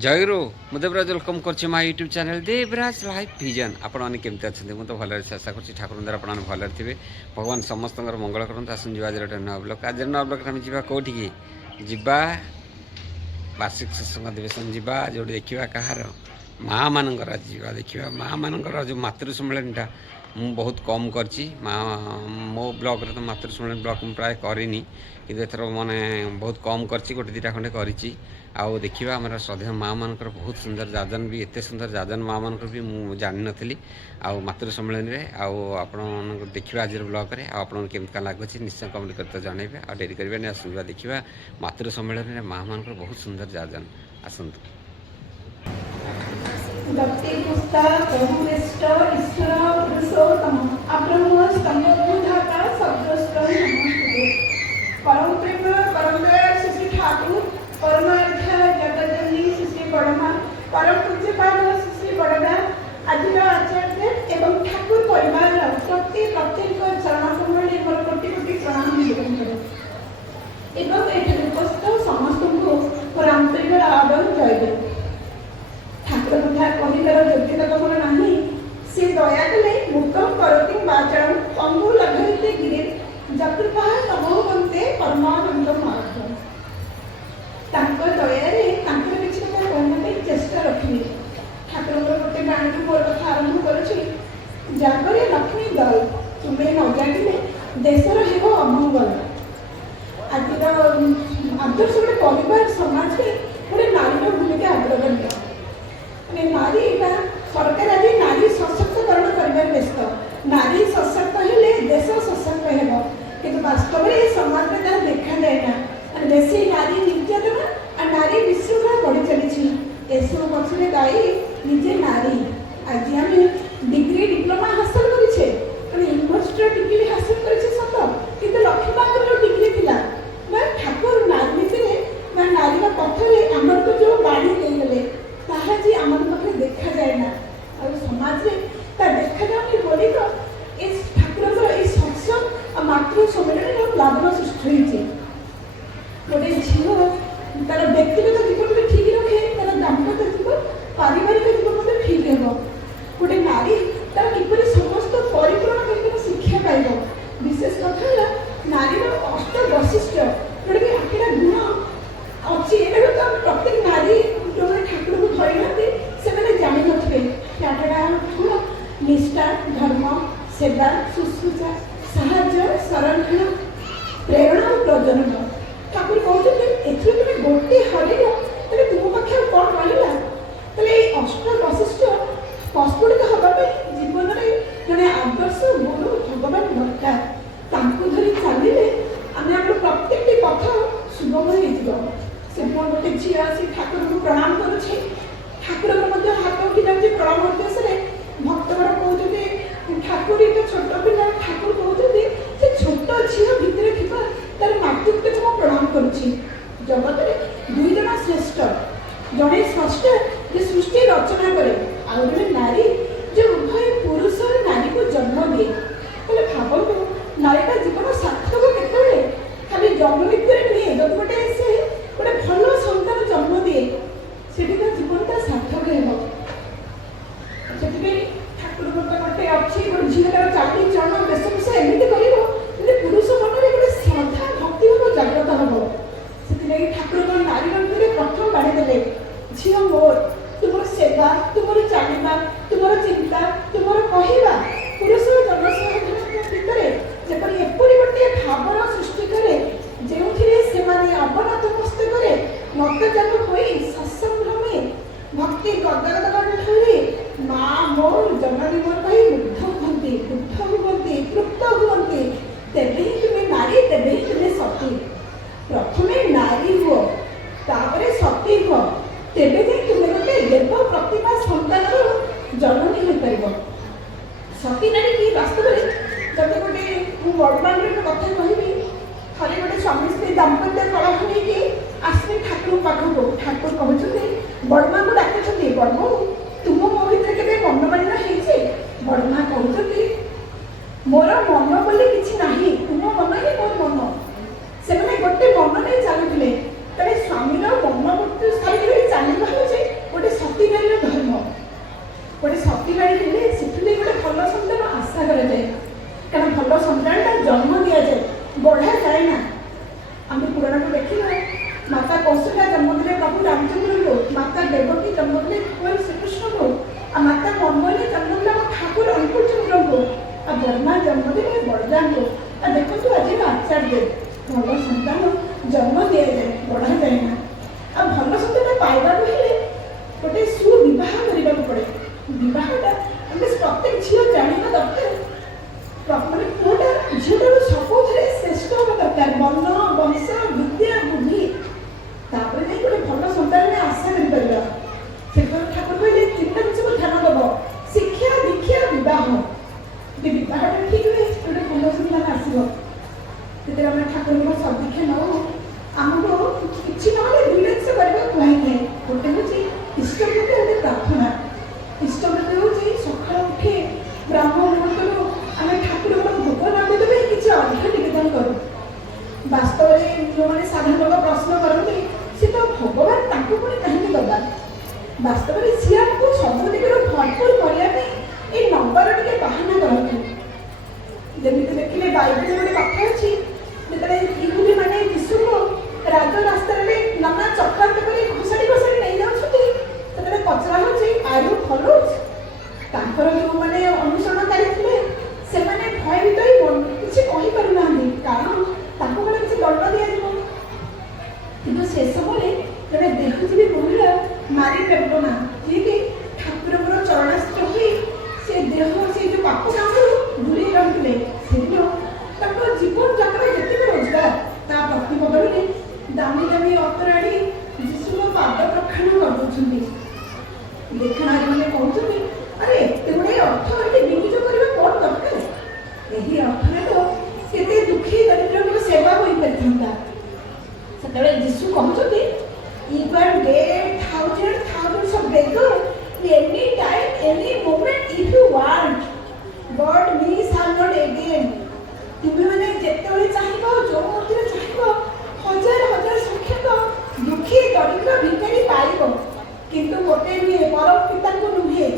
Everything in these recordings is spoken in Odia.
जयगुरु मु देवराज वेलकम कर my YouTube channel Devraj life vision आपने केमती अच्छा मुझे भल आशा कर ठाकुर द्वारा आप भल थे भगवान समस्त मंगल करते आसन आज गोटे नुआ ब्लक आज नुआ ब्लक आम जा कौटी जा वार्षिक सत्संग अधिवेशन जा जो देखा कहार माँ मानकर आज जा देखा माँ मानकर जो मातृ सम्मेलनटा मु बहुत कम करची मो ब्लॉग रे तो मातृ सम्मेलन ब्लॉग मु प्राय करनी किंतु एथर माने बहुत कम करची गोटे दुटा खंडे करिची आउ देखिबा हमर श्रद्धेय माँ मानकर बहुत सुंदर जाजन भी एते सुंदर जाजन माँ मानकर भी मु जानि नथली आउ मातृ सम्मेलन रे आउ आपण देखिबा आज ब्लॉग रे आपण केमका लागुची निश्चय कमेंट करते जणाइबे आ डेरी करबे नै आसुबा देखिबा मातृ सम्मेलन रे माँ मानकर बहुत सुंदर जाजन आसंतु भक्ति पुस्तक बहुश्रेष्ठ ईश्वर पुरुषोत्तम अब्रह्म स्तंभधाता शब्दस्थ नमस्ते परम प्रेम परम दया श्री ठाकुर परमार्थ जगजननी श्री बड़मा परम पूज्यपाद श्री बड़दा आजिर आचार्य एवं ठाकुर परिवार प्रत्येक चरण कमल मोर कोटि कोटि प्रणाम निवेदन करे एवं एठी उपस्थित समस्त को मोर आंतरिक आदर जय ठाकुर कथा कहिबार योग्यता तमर नाही से दया कले मुक्तम करति वाचन पंगु लघयते गिरे जकृपा तमो बन्ते परमानंद मार्ग तांको दया रे तांको किछि कथा कहने चेष्टा रखिबे ठाकुर गोटे गाणी को मोर कथा आरंभ करछि जागरे लक्ष्मी दल तुमे न जानिले देशर हेबो अमंगल आजिर आदर्श गोटे परिवार समाज के गोटे नारी भूमिका अग्रगण्य नारी सरकार आज नारी सशक्तिकरण कर व्यस्त नारी सशक्त हेले देश सशक्त हो कि वास्तव में समाज में जहाँ देखा जाए ना बेसी नारी निर्यातना और नारी विशृंखला बढ़ी चली एसब पक्षे दायी निजे नारी आज आम डिग्री डिप्लोमा हासिल करें यूनिवर्सिटी डिग्री हासिल करें सत कि लक्ष्मी माँ डिग्री थी ठाकुर नारी भितर नारी पथरे आमको जो बाड़ी देगले ताहाजी आम पाखे देखा जाए ना और समाज में देखा जाए बोली तो इस ठाकुर ये सत्संग मातृ सम्मेलन लाभ सृष्टि होती गोटे झील तार व्यक्तिगत जीवन भी ठीक रखे तार दाम्पत्य जीवन पारिवारिक जीवन ठीक हो गोटे नारी तार किपर समस्त परिपूर्ण कर शिक्षा पाइब विशेष कथा है नारी अष्ट वैशिष्ट्य जोटा कि 8टा गुण अच्छी तो प्रत्येक नारी जो ठाकुर को धरी से जानी थे 8टा गुण निष्ठा धर्म सेवा शुश्रूषा साहाय्य संरक्षण प्रेरणा और प्रजनन ठाकुर कहते तुम गोटे हरल तेरे तुम पाखे कौन रहा तेरे अष्ट वैशिष्ट्य प्रस्फुटित हाँपाई जीवन में जड़े आदर्श गुरु भगवान दरकार धरी चलिए आम प्रत्येक पथ सुगम हो से गोटे झी आसी ठाकुर को प्रणाम करुच्छे ठाकुर हाथ उठी जाऊँगी प्रणाम उद्देश्य भक्तगण कहते ठाकुर तो छोट पिला ठाकुर कहते से छोट झी भितर थी तार मातृत्व को प्रणाम करुच्छी जगत में 2 जन श्रेष्ठ जड़े स्रष्टा जे सृष्टि रचना करे आ जड़े नारी जो उभय पुरुष और नारी को जन्म दिए बोले भावतु नारीटा जीवन सार्थक केतबेले खाली जन्म भितर नुहे जब गोटे से गोटे भल सन्तान जन्म दिए से जीवनटा सार्थक हो ठाकुर गोटे अच्छी झीलर चाकरी चरण बेशभूष एमती कर पुरुष मन में गोटे श्रद्धा भक्ति भाव जागृत हम से ठाकुर नारी भितर प्रथम बाड़ी देले झील मोर तुम सेवा तुम चलवा तुम चिंता तुम कहवा पुरुष जनसाधारण भितर जपरी एपरी गोटे भावना सृष्टि करे जो से अवनत मस्तक मतजात हो सत्संभ्रमे भक्ति गदगद हुए माँ मोर जननी मोर कही मुग्ध हुवंती तृप्त हुवंती तेबे ही तुम्हें नारी तेबे ही तुम्हें सती प्रथमे नारी हुओ तापरे सती हुओ तेबे जाई तुम्हें गोटे देव प्रतिभा सन्तान जननी हो पार सती नारी कि वास्तव में जब गोटे बड़मान कथा कहबी थे गोटे स्वामी स्त्री दाम्पत्य कलह नहीं आसने ठाकुर पाखक ठाकुर कहते बड़मा को डाकुं बड़मा तुम मो भर के मन मालिना हो बड़मा कहते मोर मन बोली कि नहीं तुम मन ही मोर मन से गोटे मन नहीं चलुले तेरे स्वामीर मन छाड़ी चलवा हो ବାସ୍ତବରେ ସିଏ ଆମକୁ ସବୁ ଦିଗରୁ ଭରପୁର କରିବା ପାଇଁ ଏଇ ନମ୍ବର ଟିକେ ବାହାନା କରନ୍ତି। ଯେମିତି ଦେଖିଲେ ବାଇବେଲରେ ଗୋଟେ କଥା ଅଛି, ଯେତେବେଳେ ଇହୁଦୀ ମାନେ ଯୀଶୁଙ୍କୁ ରାଜ ରାସ୍ତାରେ ନାନା ଚକ୍ରାନ୍ତ କରି ଘୋଷାଡ଼ି ଘୋଷାଡ଼ି ନେଇଯାଉଛନ୍ତି, ସେତେବେଳେ ପଚରା ହେଉଛି ଆର୍ ୟୁ ଫଲୋଅର୍ସ? ତାଙ୍କର ଯେଉଁମାନେ ଅନୁସରଣକାରୀ ଥିଲେ ସେମାନେ ଭୟଭୀତ ହୋଇ କିଛି କହିପାରୁନାହାନ୍ତି, କାରଣ ତାଙ୍କୁ ମାନେ କିଛି ଦଣ୍ଡ ଦିଆଯିବ। କିନ୍ତୁ ସେ ସମୟରେ ଜଣେ ଦେହଜୀବୀ ମହିଳା ମାରି ପେବନା, ଯିଏକି ଠାକୁରଙ୍କର ଚରଣାସ୍ଥ ହୋଇ ସେ ଦେହ ସେ ଯେଉଁ ପାପ କାମରୁ ଦୂରେଇ ରହିଥିଲେ, ସେଦିନ ତାଙ୍କର ଜୀବନ ଯାକର ଯେତିକି ରୋଜଗାର ତା ପ୍ରତି ବଦଳରେ ଦାମୀ ଦାମୀ ଅତର ଆଣି ଯୀଶୁଙ୍କ ପାଦ ପ୍ରକ୍ଷାଳନ କରିଦେଉଛନ୍ତି। ଦେଖଣାରୀମାନେ କହୁଛନ୍ତି, ଆରେ ଏତେ ଗୁଡ଼ାଏ ଅର୍ଥ ଏଠି ବିନିଯୋଗ କରିବା କ'ଣ ଦରକାର? ଏହି ଅର୍ଥରେ ତ କେତେ ଦୁଃଖୀ ଦରିଦ୍ରଙ୍କର ସେବା ହୋଇପାରିଥାନ୍ତା। ସେତେବେଳେ ଯୀଶୁ କହୁଛନ୍ତି, you can get thousands of beggars any time, any moment if you want, but me shall not again. ତୁମେ ମାନେ ଯେତେବେଳେ ଚାହିଁବ, ଯେଉଁ ମୁହୂର୍ତ୍ତରେ ଚାହିଁବ, ହଜାର ହଜାର ସଂଖ୍ୟକ ଦୁଃଖୀ ଦରିଦ୍ର ଭିକାରୀ ପାଇବ, କିନ୍ତୁ ଗୋଟେ ନୁହେଁ, ପରମ ପିତାଙ୍କୁ ନୁହେଁ।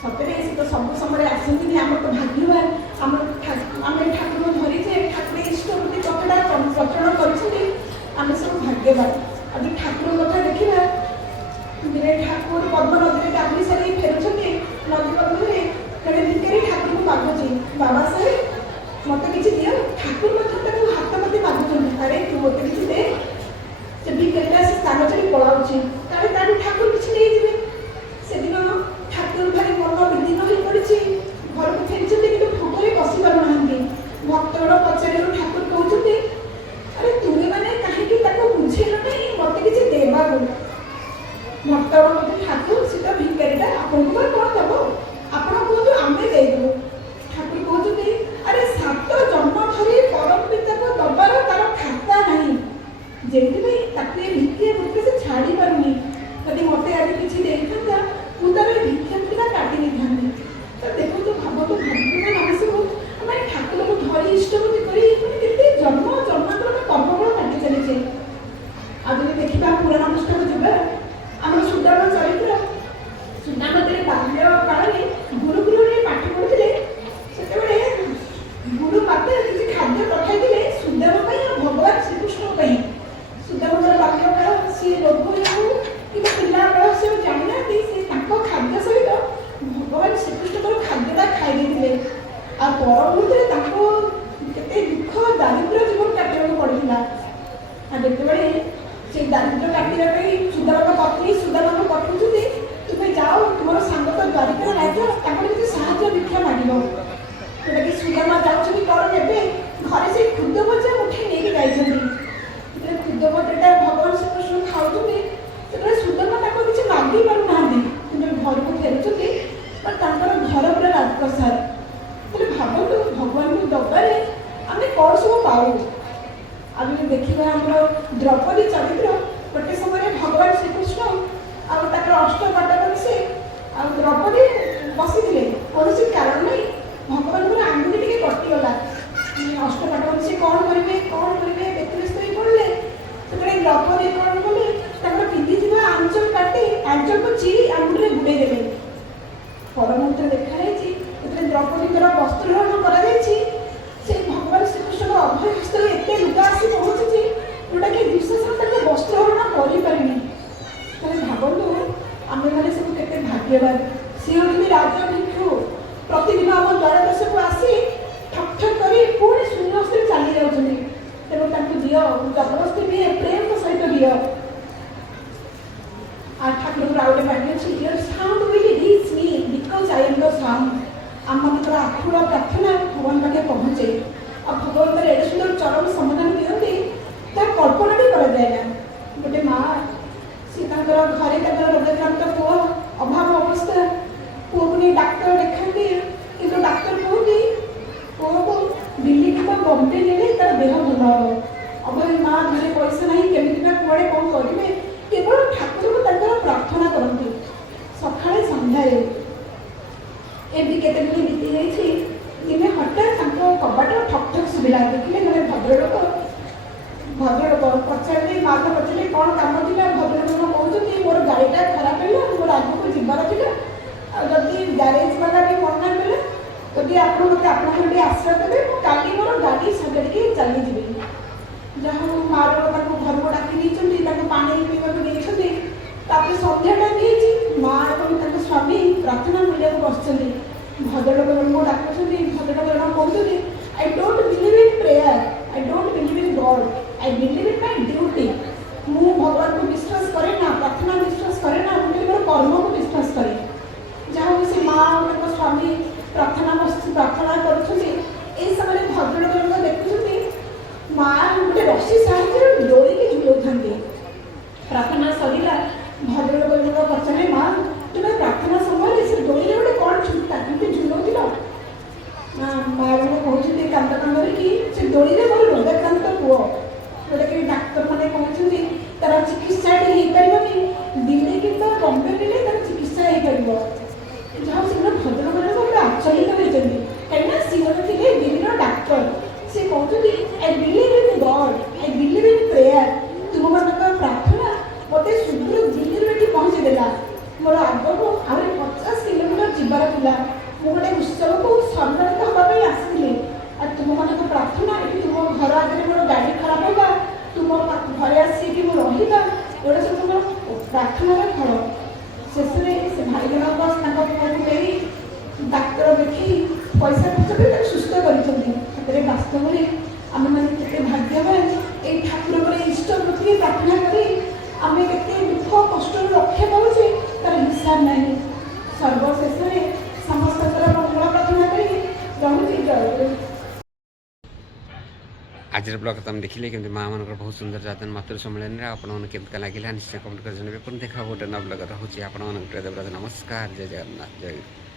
ସତରେ ସେ ତ ସବୁ ସମୟରେ ଆସନ୍ତିନି। ଆମର ତ ଭାଗ୍ୟବାନ, ଆମେ ଠାକୁରଙ୍କୁ ଧରିଛେ, ଠାକୁର ଇଷ୍ଟବୃତ୍ତି କଥାଟା ପ୍ରଚଳନ କରିଛନ୍ତି, ଆମେ ସବୁ ଭାଗ୍ୟବାନ। ଆଜି ଠାକୁରଙ୍କ କଥା ଦେଖିବା, ଦିନେ ଠାକୁର ପଦ୍ମ ନଦୀରେ ଗାଧୋଇ ସାରି ଫେରୁଛନ୍ତି, ନଦୀ ମଧ୍ୟରେ ଜଣେ ଭିକାରୀ ଠାକୁରଙ୍କୁ ମାଗୁଛି, ବାବା ସାହେବ ମୋତେ କିଛି ଦିଅ। ଠାକୁର ମଧ୍ୟ ତାକୁ ହାତ ମତେ ମାଗୁଛନ୍ତି, ଆରେ ତୁ ମୋତେ କିଛି ଦେ। ସେ ଭିକାରୀଟା ସେ ସ୍ଥାନ ଛାଡ଼ି ପଳାଉଛି, ତାହେଲେ ତାଠୁ ଠାକୁର କିଛି ନେଇଯିବେ। ସେଦିନ ଠାକୁର ଭାରି ମନ ବିଦୀର୍ଣ୍ଣ ହୋଇ ପଡ଼ିଛି, ଘରକୁ ଫେରିଛନ୍ତି, କିନ୍ତୁ ଭୋକରେ ବସି ପାରୁନାହାନ୍ତି। ଭକ୍ତଗଣ ପଚାରିବାରୁ ଠାକୁର କହୁଛନ୍ତି, ଆରେ ତୁମେ ମାନେ କାହିଁକି ତାକୁ ବୁଝେଇଲ ନାହିଁ ମୋତେ କିଛି ଦେବାକୁ? ଭକ୍ତଗଣ କହୁଛନ୍ତି, ଠାକୁର ସେ ତ ଭିକାରୀଟା, ଆପଣଙ୍କୁ ବା କ'ଣ ଦେବ? ଆପଣ କୁହନ୍ତୁ, ଆମେ ଦେଇଦେବୁ। ଠାକୁର କହୁଛନ୍ତି, ଆରେ 7 ଜନ୍ମ ଧରି ପରମ ପିତାକୁ ଦବାର ତାର ଖାତା ନାହିଁ, ଯେଉଁଥିପାଇଁ ତାକୁ ଏ ଭିକ୍ଷା ବୃତ୍ତି ସେ ଛାଡ଼ି ପାରୁନି। ଯଦି ମୋତେ ଆଜି କିଛି ଦେଇଥାନ୍ତା, ମୁଁ ତାର ଏ ଭିକ୍ଷା ବୃତ୍ତିଟା କାଟି ଦେଇଥାନ୍ତି। ତ ଦେଖନ୍ତୁ, ଭାବନ୍ତୁ, ଭାଗ୍ୟବାନ ଆମେ ସବୁ। ଆମେ ଠାକୁରଙ୍କୁ ଧରି ଇଷ୍ଟବୃତ୍ତି କରି କେତେ ଜନ୍ମ ଜନ୍ମାନ୍ତର କର୍ମଫଳ କାଟି ଚାଲିଛେ। ଆଉ ଯଦି ଦେଖିବା ପୁରାଣ ପୁସ୍ତକ ଯିବା, ଆମର ସୁଦାମ ଚରିତ୍ର, ସୁଦାମ ଯେତେବେଳେ ବାଲ୍ୟ କାଳରେ ଗୁରୁକୁଳରେ ପାଠ ପଢ଼ୁଥିଲେ, ସେତେବେଳେ ଗୁରୁ ମାତା କିଛି ଖାଦ୍ୟ ପଠାଇଥିଲେ ସୁଦାମ ପାଇଁ ଆଉ ଭଗବାନ ଶ୍ରୀକୃଷ୍ଣଙ୍କ ପାଇଁ। ସୁଦାମଙ୍କର ବାଲ୍ୟକାଳ, ସିଏ ରୋଗ ହେଉ କିମ୍ବା ପିଲାବେଳ ସେ ଜାଣିନାହାନ୍ତି, ସେ ତାଙ୍କ ଖାଦ୍ୟ ସହିତ ଭଗବାନ ଶ୍ରୀକୃଷ୍ଣଙ୍କର ଖାଦ୍ୟଟା ଖାଇ ଦେଇଥିଲେ। ଆଉ ପର ମୁହୂର୍ତ୍ତରେ ତାଙ୍କୁ କେତେ ଦୁଃଖ ଦାରିଦ୍ର୍ୟ ଜୀବନ କାଟିବାକୁ ପଡ଼ିଥିଲା। ଆଉ ଯେତେବେଳେ ସେ ଦାରିଦ୍ର୍ୟ କାଟିବା ପାଇଁ ସୁଦାମଙ୍କ ପତ୍ନୀ ସୁଦାମଙ୍କୁ ପଠାଉଛନ୍ତି, ତୁମେ ଯାଅ, ତୁମର ସାଙ୍ଗ ତ ଦ୍ୱାରିକାର ରାଜା, ତାଙ୍କର କିଛି ସାହାଯ୍ୟ ଭିକ୍ଷା ମାଗିବ। ଯେଉଁଟାକି ସୁଦାମା ଯାଉଛନ୍ତି କ'ଣ ନେବେ, ଘରେ ସେଇ କ୍ଷୁଦ ଭଜା ମୁଠେ ନେଇକି ଯାଇଛନ୍ତି। ଯେତେବେଳେ କ୍ଷୁଦ ଭଜାଟା ଭଗବାନ ଶ୍ରୀକୃଷ୍ଣ ଖାଉଛନ୍ତି, ସେତେବେଳେ ସୁଦାମା ତାଙ୍କୁ କିଛି ମାଗି ପାରୁନାହାନ୍ତି, କିନ୍ତୁ ଘରକୁ ଫେରୁଛନ୍ତି, ତାଙ୍କର ଘର ପୁରା ରାଜପ୍ରସାଦ। ତାହେଲେ ଭାବନ୍ତୁ, ଭଗବାନଙ୍କୁ ଦବାରେ ଆମେ କ'ଣ ସବୁ ପାଉ। ଆଉ ଯଦି ଦେଖିବା ଆମର ଦ୍ରୌପଦୀ ଚରିତ୍ର, ଗୋଟେ ସମୟରେ ଭଗବାନ ଶ୍ରୀକୃଷ୍ଣ ଆଉ ତାଙ୍କର ଅଷ୍ଟପାଟକ ମିଶି ଆଉ ଦ୍ରୌପଦୀ ବସିଥିଲେ, କୌଣସି କାରଣ ନାହିଁ, ଭଗବାନଙ୍କର ଆଙ୍ଗୁଠି ଟିକେ କଟିଗଲା। ଅଷ୍ଟପାଟକ ମିଶି କ'ଣ କରିବେ ବ୍ୟତିବ୍ୟସ୍ତ ହୋଇ ପଡ଼ିଲେ। ସେତେବେଳେ ଦ୍ରୌପଦୀ କ'ଣ କଲେ, ତାଙ୍କର ପିନ୍ଧିଥିବା ଆଞ୍ଚଳ କାଟି ଆଞ୍ଚଳକୁ ଚିରି ଆଙ୍ଗୁଠିରେ ଗୁଡ଼େଇ ଦେଲେ। ପର ମୁହୂର୍ତ୍ତରେ ଦେଖାଯାଇଛି, ଯେତେବେଳେ ଦ୍ରୌପଦୀଙ୍କର ବସ୍ତ୍ରହରଣ କରାଯାଇଛି, ସେ ଭଗବାନ ଶ୍ରୀକୃଷ୍ଣଙ୍କ ଅଭୟ ହସ୍ତରେ ଏତେ ଲୁଗା ଆସି ପହଞ୍ଚିଛି, ଯେଉଁଟାକି ଦୁଃଶାସନ ତାଙ୍କ ବସ୍ତ୍ରହରଣ କରିପାରିନି। ତାହେଲେ ଭାବନ୍ତୁ, ଆମେମାନେ ସବୁ କେତେ ଭାଗ୍ୟବାନ। ସିଏ ହେଉଛନ୍ତି ରାଜା ଭିକ୍ଷୁ, ପ୍ରତିଦିନ ଆମ ଦ୍ୱାର ଦେଶକୁ ଆସି ଠକ୍ ଠକ୍ କରି ପୁଣି ଶୂନ୍ୟ ହସ୍ତରେ ଚାଲି ଯାଉଛନ୍ତି। ତେଣୁ ତାଙ୍କୁ ଦିଅ, ଜବରଦସ୍ତି ଦିଏ, ପ୍ରେମ ସହିତ ଦିଅ। আর ঠাকুরপুর আউটে পাঠিয়েছি your sound will reach me because I am the sound. আমাদের আকুଳ ପ୍ରାର୍ଥନା ଭଗବାନ ପାଖେ ପହଞ୍ଚେ। ଆଉ ଭଗବାନଙ୍କର ଏଡ଼େ ସୁନ୍ଦର ଚରମ ସମାଧାନ ଦିଅନ୍ତି, ତାହା କଳ୍ପନା ବି କରାଯାଏ ନା। ଗୋଟେ ମା, ସିଏ ତାଙ୍କର ଘରେ ତାଙ୍କର ରୋଗାକ୍ରାନ୍ତ ପୁଅ, ଅଭାବ ଅବସ୍ଥା, ପୁଅକୁ ନେଇ ଡାକ୍ତର ଦେଖାନ୍ତି, କିନ୍ତୁ ଡାକ୍ତର କୁହନ୍ତି ପୁଅକୁ ଦିଲ୍ଲୀ କିମ୍ବା ବମ୍ବେ ନେଲେ ତାର ଦେହ ଭଲ ହେବ। ଅଭାବୀ ମା, ଘରେ ପଇସା ନାହିଁ, କେମିତି ନା କୁଆଡ଼େ କ'ଣ କରିବେ, କେବଳ ଠାକୁରଙ୍କୁ ତାଙ୍କର ପ୍ରାର୍ଥନା କରନ୍ତି ସକାଳେ ସନ୍ଧ୍ୟାରେ। ଏମିତି କେତେ ଦିନ ବିତି ଯାଇଛି, ଦିନେ ହଠାତ୍ ତାଙ୍କ କବାଟ ଠକ୍ ଠକ୍ ଶୁଭିଲା। ଦେଖିଲେ ଜଣେ ଭଦ୍ରଲୋକ ପଚାରିଲେ, ମାତା ପଚାରିଲେ କ'ଣ କାମ ଥିଲା। ଭଦ୍ରଲୋକ କହୁଛନ୍ତି ମୋର ଗାଡ଼ି ପ୍ରାର୍ଥନା କରିବାକୁ ବସିଛନ୍ତି। ଭଦ୍ରଲୋକ ଜଣଙ୍କୁ ଡାକୁଛନ୍ତି। ଭଦ୍ରଲୋକ ଜଣ କହୁଛନ୍ତି, I don't believe in prayer, I don't believe in god, I believe in my duty. ମୁଁ ଭଗବାନଙ୍କୁ ବିଶ୍ୱାସ କରେ ନା, ପ୍ରାର୍ଥନା ବିଶ୍ୱାସ କରେ ନା, ମୁଁ ମୋର କର୍ମକୁ ବିଶ୍ୱାସ କରେ। ଯାହା ହଉ ସେ ମା ଆଉ ତାଙ୍କ ସ୍ୱାମୀ ପ୍ରାର୍ଥନା କରୁଛନ୍ତି। ଏହି ସମୟରେ ଭଦ୍ରଲୋକ ଜଣକ ଦେଖୁଛନ୍ତି ମା ଗୋଟେ ରସି ସାହାଯ୍ୟରେ ଦୋଳିକି ଝୁଲଉଥାନ୍ତି। ପ୍ରାର୍ଥନା ସରିଲା। ଭଦ୍ରଲୋକ ଜଣକ ପଚାରେ, ମା ତୁମେ ପ୍ରାର୍ଥନା ସମୟରେ ସେ ଦୋଳିରେ ଗୋଟେ କ'ଣ କେମିତି ଝୁଲଉଥିଲ? ନା ମା ଜଣକ କହୁଛନ୍ତି କାନ୍ଦ କାନ୍ଦରେ କି ସେ ଦୋଳିରେ ମୋର ରୋଗାକ୍ରାନ୍ତ ପୁଅ, ଯେଉଁଟାକି ଡାକ୍ତରମାନେ କହୁଛନ୍ତି ତାର ଚିକିତ୍ସା ଏଠି ହେଇପାରିବନି, ଦିଲ୍ଲୀ କିମ୍ବା ବମ୍ବେ ନେଲେ ତାର ଚିକିତ୍ସା ହେଇପାରିବ। ଯାହା ସେଦିନ ଭଦ୍ରଲୋକ ଜଣକ ଗୋଟେ ଆଚରିତ ହୋଇଛନ୍ତି, କାହିଁକିନା ସିଏ ଜଣେ ଥିଲେ ଦିଲ୍ଲୀର ଡାକ୍ତର। ସେ କହୁଛନ୍ତି, I believe in god, I believe in prayer. ତୁମମାନଙ୍କ ପ୍ରାର୍ଥନା ମୋତେ ସୁଦୂର ଦିଲ୍ଲୀରୁ ଏଠି ପହଞ୍ଚି ଦେଲା। ମୋର ଆଗକୁ ଆହୁରି 50 କିଲୋମିଟର ଯିବାର ଥିଲା। ମୁଁ ଗୋଟେ ଉତ୍ସବକୁ ସମ୍ମାନିତ ହେବା ପାଇଁ ଆସିଥିଲି। ଆଉ ତୁମମାନଙ୍କ ପ୍ରାର୍ଥନା ଏଠି ତୁମ ଘର ଆଗରେ ମୋର ଗାଡ଼ି ଖରାପ ହେବା, ତୁମ ଘରେ ଆସିକି ମୁଁ ରହିବା, ଏଗୁଡ଼ା ସବୁ ତୁମର ପ୍ରାର୍ଥନାର ଫଳ। ଶେଷରେ ସେ ଭାଇ ଜଣକ ତାଙ୍କ ପୁଅକୁ ନେଇ ଡାକ୍ତର ଦେଖେଇ ପଇସା ଖର୍ଚ୍ଚ କରି ତାକୁ ସୁସ୍ଥ କରିଛନ୍ତି। ସେଥିରେ ବାସ୍ତବରେ ଆମେମାନେ କେତେ ଭାଗ୍ୟବାନ। ଏଇ ଠାକୁରଙ୍କର ଇଷ୍ଟ ପ୍ରତି ପ୍ରାର୍ଥନା କରି ଆମେ କେତେ ଦୁଃଖ କଷ୍ଟରୁ ରକ୍ଷା ପାଉଛେ ତାର ହିସାବ ନାହିଁ। ସର୍ବଶେଷରେ ସମସ୍ତଙ୍କର ମଙ୍ଗଳ ପ୍ରାର୍ଥନା କରି ରହୁଛି। ଜୟ। ଆଜିର ବ୍ଲଗ୍ ତୁମେ ଦେଖିଲେ କେମିତି ମାଆମାନଙ୍କର ବହୁତ ସୁନ୍ଦର ଯାତନ ମାତୃ ସମ୍ମିଳନୀରେ ଆପଣମାନଙ୍କୁ କେମିତି ଲାଗିଲା ନିଶ୍ଚୟ କମେଣ୍ଟ କରି ଜଣାଇବେ। ପୁଣି ଦେଖା ଗୋଟେ ନୂଆ ବ୍ଲଗ୍ ରହୁଛି ଆପଣମାନଙ୍କୁ ଦେବରାଜ ନମସ୍କାର। ଜୟ ଜଗନ୍ନାଥ, ଜୟ ଗୁରୁ।